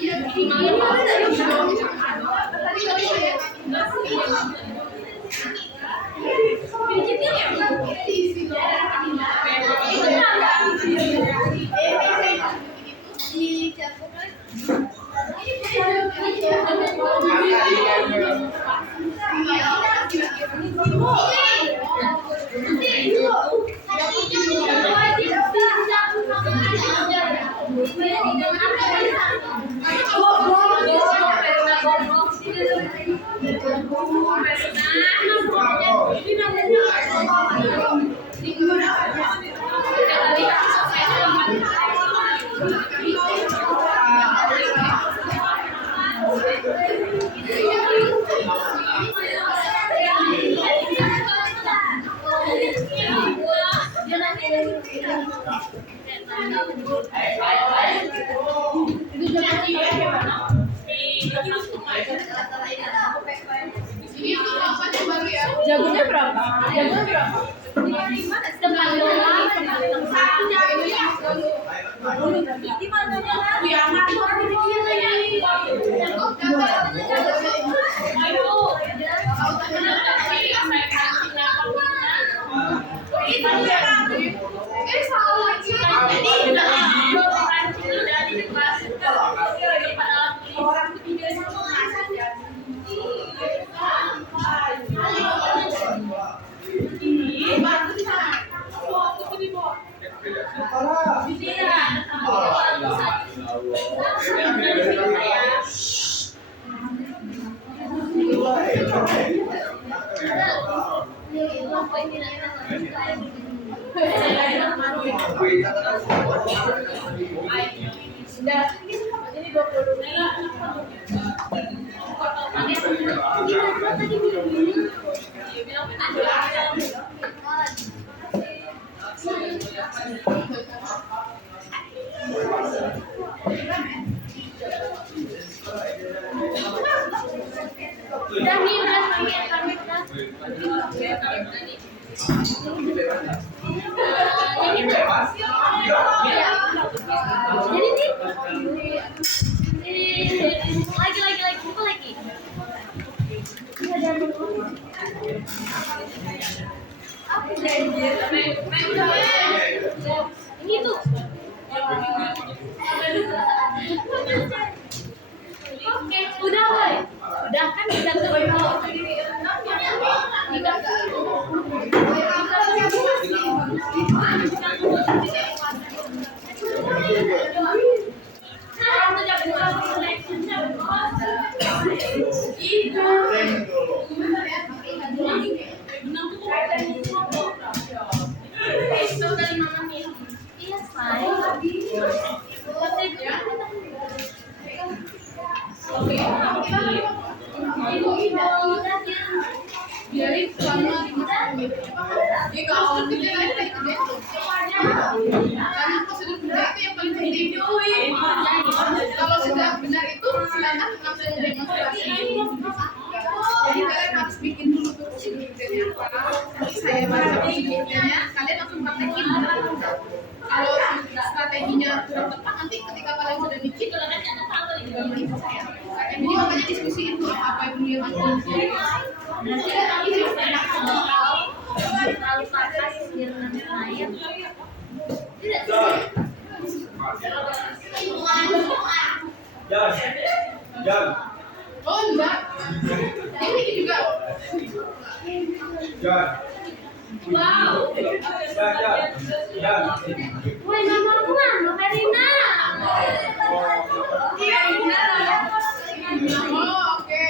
iya, ini Ini apa yang baru ya? Jagonya berapa? Jagonya berapa? Ini tuh. Oke, udah woy. Udah kan bisa tuh. Jadi selama 5 menit. Jadi kalau kita ada itu karena prosedur benar itu yang paling penting. Kalau sudah benar itu silakan langsung demonstrasi. Jadi kalian harus bikin dulu prosedurnya apa. Nanti saya baca prosedurnya, kalian langsung praktekin. Kalau strateginya kurang tepat, nanti ketika kalian sudah bikin, kalian saya. Jadi makanya diskusi itu apa yang dia lakukan. Terlalu panas biar nanti air. Jangan. Oh enggak. Ini juga. Jangan. Wow. Jangan. Woi, mama aku mana, Karina? Iya benar. Oh oke.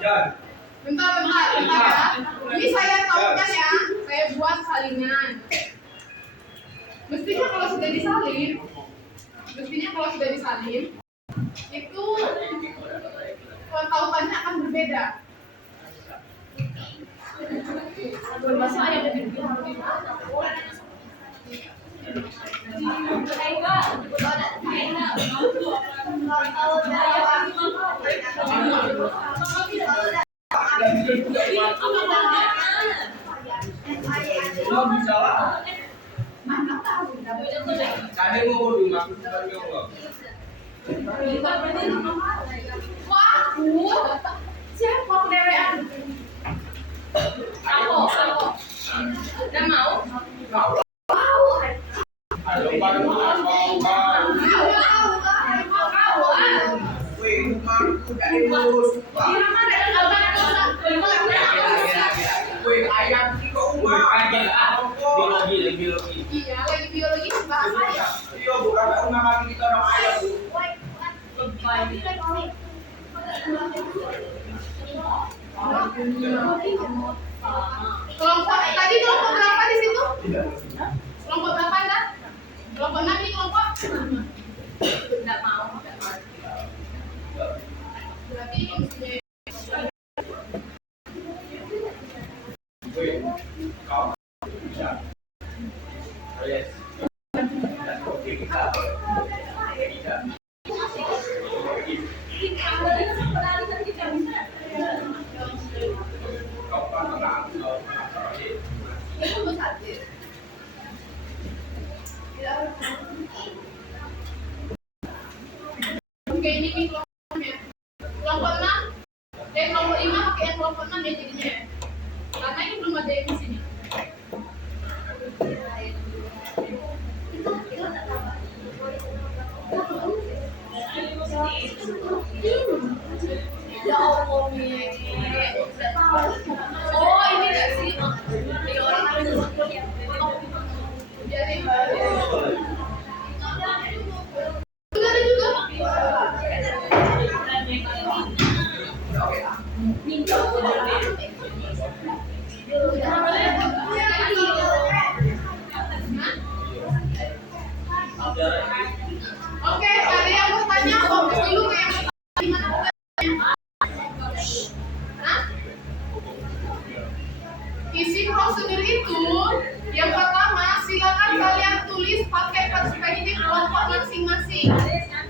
Jangan. Bentar ya. Ini saya tahukan ya. Saya buat salingan. Mestinya kalau sudah disalin, itu tautannya akan berbeda. Berbahasa ayam dan siapa dewean? Aku. Dan mau? Biologi. Iya, lagi biologi bahasa ya. rumah kami kita orang ayam bu. Kelompok tadi kelompok berapa di situ? Kelompok berapa kan? Kelompok 6 ini kelompok? Tidak mau. Berarti maksudnya Yes. Oke, ini kelompoknya. Kelompok 6 dan kelompok 5 pakai yang kelompok 6 ya jadinya. Karena ini belum ada yang di sini. Ya Allah, oh ini enggak sih? Ini orang jadi juga ada juga. Oke, ada yang mau tanya? Fokus dulu ke yang gimana bukannya? Hah? Isi prosedur itu yang pertama silakan kalian tulis pakai perspektif kelompok masing-masing.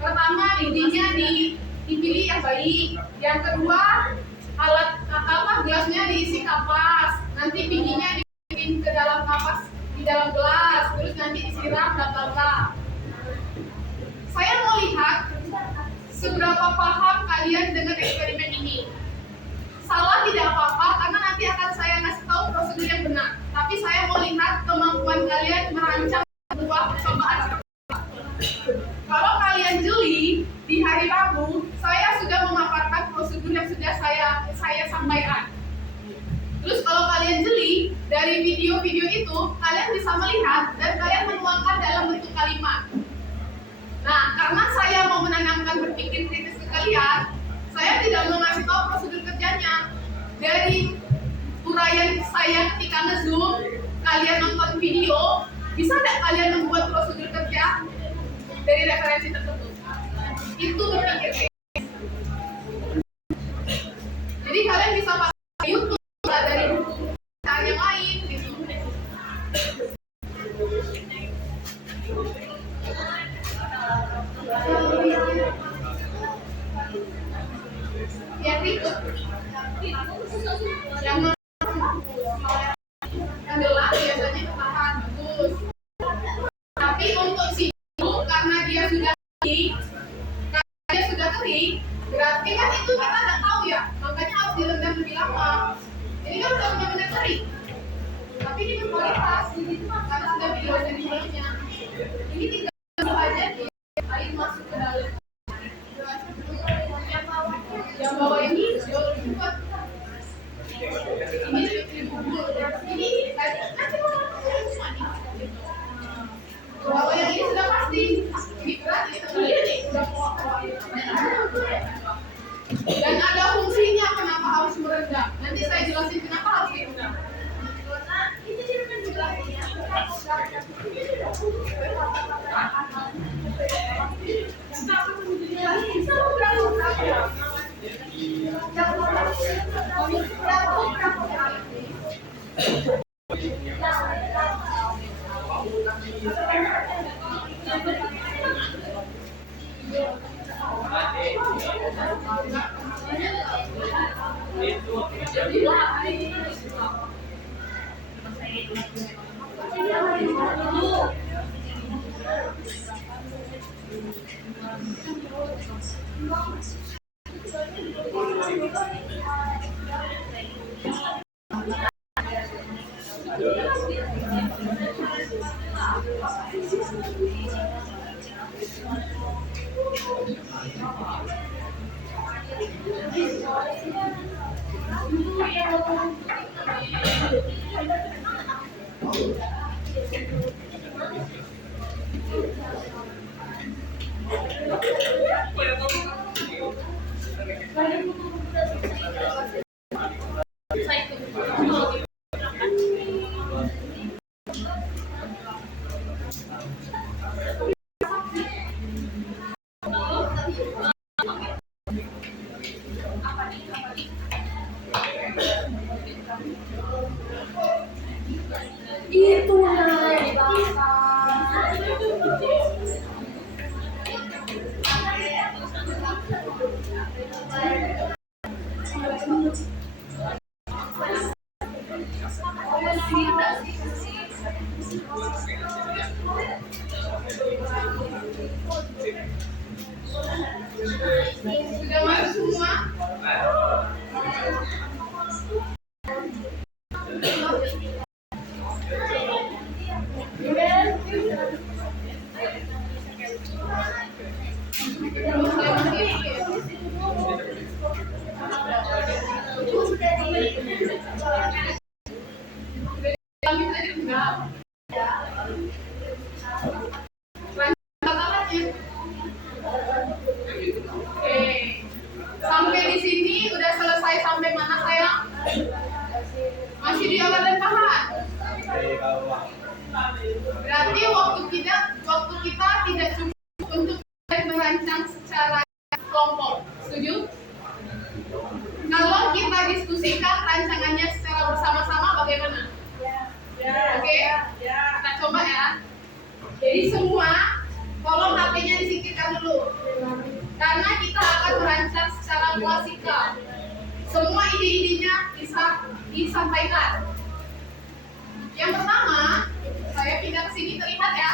Pertama intinya dipilih yang baik. Yang kedua alat gelasnya diisi kapas. Nanti bijinya dimasukin ke dalam kapas di dalam gelas. Terus nanti disiram bla bla bla. Saya mau lihat seberapa paham kalian dengan eksperimen ini. Salah tidak apa-apa karena nanti akan saya kasih tahu prosedur yang benar. Tapi saya mau lihat kemampuan kalian merancang sebuah percobaan. Kalau kalian jeli di hari Rabu, saya sudah memaparkan prosedur yang sudah saya sampaikan. Terus kalau kalian jeli dari video-video itu, kalian bisa melihat dan kalian menuangkan dalam bentuk kalimat. Nah, karena saya mau menanamkan berpikir kritis ke kalian, saya tidak mau ngasih tahu prosedur kerjanya. Dari uraian saya ketika nge-zoom, kalian nonton video, bisa nggak kalian membuat prosedur kerja dari referensi tersebut? Itu berpikir kritis. Jadi kalian bisa pakai YouTube dari buku yang lain gitu. Yang berikut yang adalah biasanya ketahan bagus. Tapi untuk siku karena dia sudah kering, berarti kan itu kita nggak tahu ya, makanya harus direndam lebih lama. Ini kan udah benar-benar kering, tapi ini berkualitas karena sudah video dari sebelumnya. Ini tinggal aja di air masuk ke dalam. Yang bawah ini jauh lebih kuat. Ini bubur. Ini nanti mau semua nih. Bawah yang ini sudah pasti. Ini berat, ini tengahnya nih udah kuat. Dan ada fungsinya kenapa harus merendam. Nanti saya jelasin kenapa harus direndam. Ini direndam juga. Itu yang dibakar. Sudah masuk semua? Kami tadi enggak. Oke. Sampai di sini udah selesai sampai mana sayang? Masih di awal dan tahan. Berarti waktu kita tidak cukup untuk merancang secara kelompok. Setuju? Kalau kita diskusikan rancangannya secara bersama-sama bagaimana? Oke? Kita coba ya. Jadi semua tolong HP-nya disingkirkan dulu. Karena kita akan merancang secara klasikal. Semua ide-idenya bisa disampaikan. Yang pertama, saya pindah ke sini terlihat ya.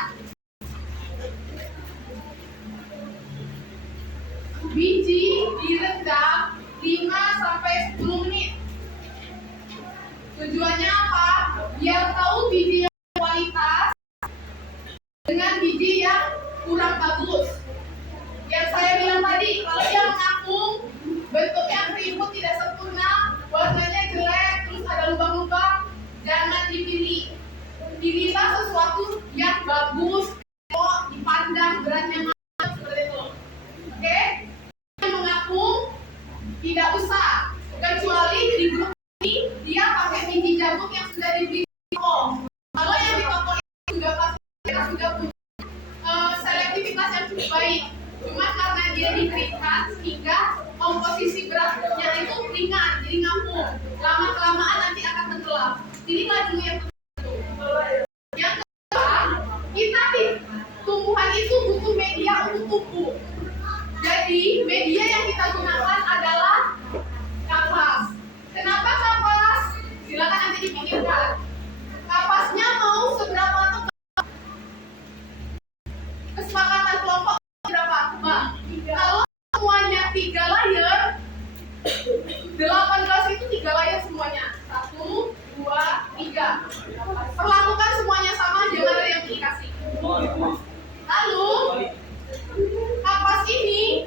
Biji direndam 5-10 menit. Tujuannya apa? Biar tahu biji yang kualitas dengan biji yang kurang bagus. Yang saya bilang tadi, kalau yang mengapung, bentuknya keriput tidak sempurna, warnanya jelek, terus ada lubang-lubang, jangan dipilih. Pilihlah sesuatu yang bagus, kok dipandang beratnya mana seperti itu. Oke? Yang mengapung tidak usah, kecuali di grup ini dia pakai biji jagung yang sudah dibeli di toko. Kalau yang di toko itu sudah pasti mereka sudah punya selektivitas yang cukup baik. Cuma karena dia dikeringkan sehingga komposisi beratnya itu ringan, jadi ngapung. Lama-kelamaan nanti akan tenggelam. Pilihlah dulu yang yang kedua, kita di tumbuhan itu butuh media untuk tumbuh. Jadi media yang kita gunakan adalah kapas. Kenapa kapas? Silakan nanti dipikirkan. Kapasnya mau seberapa tebal? Kesepakatan kelompok berapa? Bang, kalau semuanya 3 layer, 18 itu 3 layer semuanya. 1, 2, 3. Perlakukan semuanya sama, jangan ada yang dikasih. Lalu kapas ini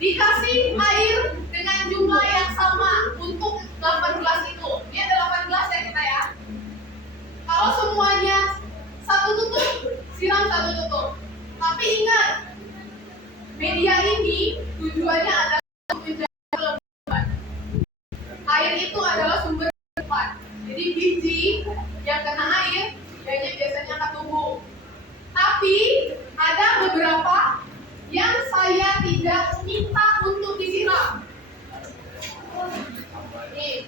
dikasih air dengan jumlah yang sama untuk 18 itu. Ini ada 18 ya kita ya. Kalau semuanya 1 tutup, siram 1 tutup. Tapi ingat, media ini tujuannya adalah menjaga kelembaban. Air itu adalah sumber kehidupan. Jadi biji yang kena air, biasanya akan tumbuh. Tapi ada beberapa yang saya tidak minta untuk disiram. Nih.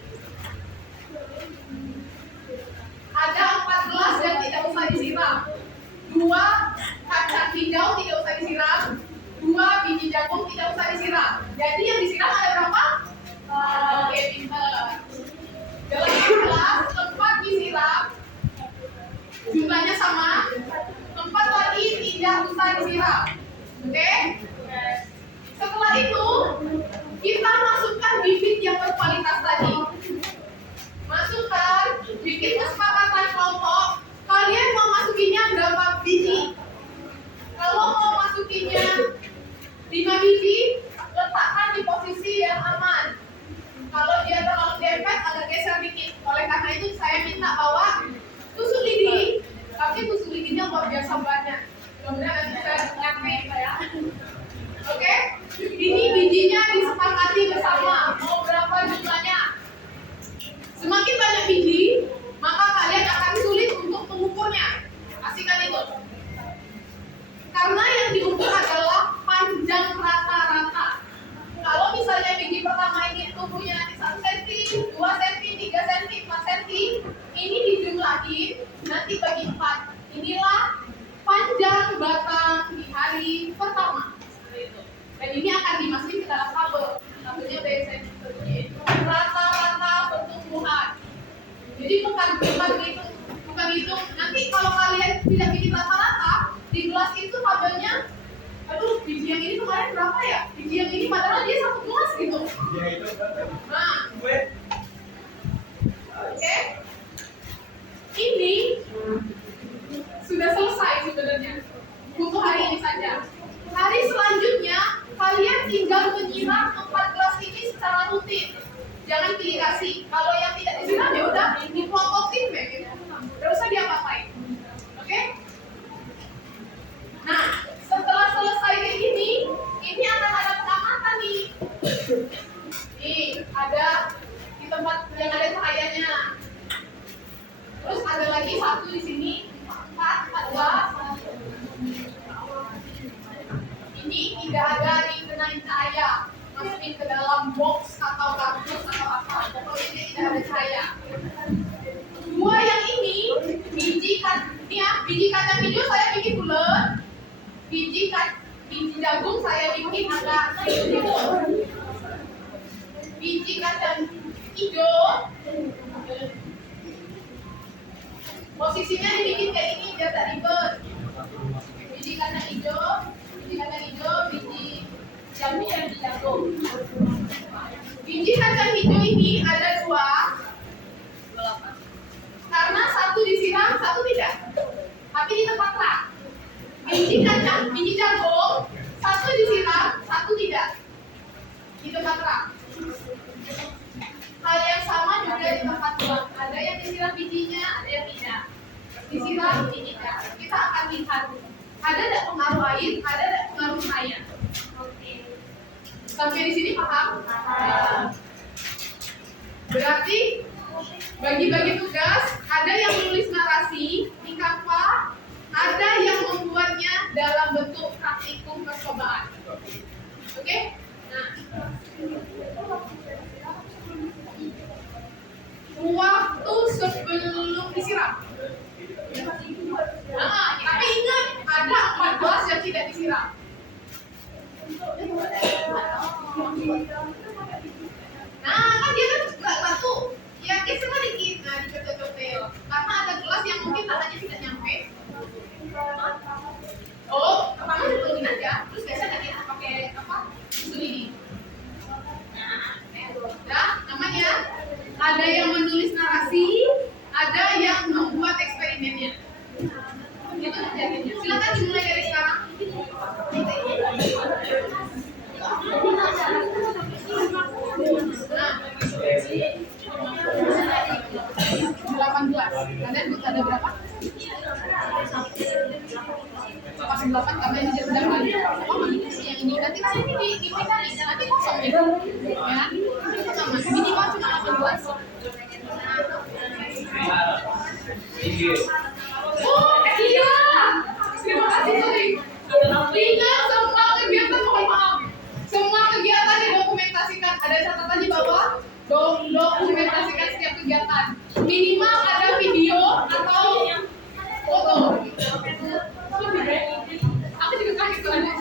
Ada 4 gelas yang tidak usah disiram. 2 kacang hijau tidak usah disiram. 2 biji jagung tidak usah disiram. Jadi yang disiram ada berapa? Oke, pinter. Gelas 4 disiram. Jumlahnya sama. 4 lagi tidak usah disiram. Oke? Setelah itu kita masukkan bibit yang berkualitas tadi. Masukkan bibit kesepakatan kelompok. Kalian mau masukinnya berapa biji? Kalau mau masukinnya 5 biji, letakkan di posisi yang aman. Kalau dia terlalu dempet, agak geser dikit. Oleh karena itu saya minta bawa tusuk lidi. Tapi tusuk lidinya luar biasa banyak. Mudah-mudahan nanti saya nyampe ya. datang di hari pertama. Seperti itu. Dan ini akan dimasukin ke dalam tabel. Tabelnya udah saya tunjukin. Rata-rata pertumbuhan. Jadi bukan itu. Nanti kalau kalian tidak bikin rata-rata, di gelas itu tabelnya, aduh, biji yang ini kemarin berapa ya? Biji yang ini padahal dia satu gelas gitu. Nah, oke. Ini sudah selesai sebenarnya untuk hari ini saja. Hari selanjutnya kalian tinggal menyiram 4 gelas ini secara rutin. Jangan pilih kasih. Kalau yang tidak disiram ya udah diplototin deh. Gitu. Gak usah diapa-apain. Oke? Nah, setelah selesai kayak gini, ini akan ada pengamatan nih. Nih, ada di tempat yang ada cahayanya. Terus ada lagi satu di sini, 4, 14. Ini tidak ada dikenain cahaya, masukin ke dalam box atau kardus atau apa. Pokoknya dia tidak ada cahaya. Dua yang ini, biji kacang hijau saya bikin bulat, biji jagung saya bikin agak sedikit. Biji kacang hijau posisinya dibikin kayak ini biar tak ribet. Biji kacang hijau, biji jagung. Biji kacang hijau ini ada 2. Karena satu disiram, satu tidak. Tapi di tempat rak. Biji jagung, satu disiram, satu tidak. Di tempat rak. Hal yang sama juga di tempat tulang. Ada yang disiram bijinya, ada yang tidak. Disiram, tidak. Kita akan lihat. Ada tidak pengaruh air, ada tidak pengaruh cahaya. Sampai di sini paham? Berarti bagi-bagi tugas, ada yang menulis narasi di Canva, ada yang membuatnya dalam bentuk praktikum percobaan. Oke? Nah, waktu sebelum disiram. Nah, tapi ingat ada 14 yang tidak disiram. Nah, kan dia kan gelas satu. Ya, geser dikit. Nah, dicocok-cocok. Karena ada gelas yang mungkin tangannya tidak nyampe. Oh, pertama diturunin aja. Terus biasanya kita pakai apa? Susu lidi. Nah, namanya ada yang menulis narasi, ada yang membuat eksperimennya. Itu kejadiannya. Silakan dimulai dari sekarang. Nah, 18. Kalian ada berapa? Pas 8 karena ini sedang lagi. Oh, yang ini nanti kan ini dipindahin, nanti kosong ya. Ya, sama. Minimal cuma 18. Oh, iya. Terima kasih, sorry. Ingat semua kegiatan, mohon maaf. Semua kegiatan didokumentasikan. Ada catatan di bawah. Dokumentasikan setiap kegiatan. Minimal ada video atau foto. Aku juga kaget kalau ada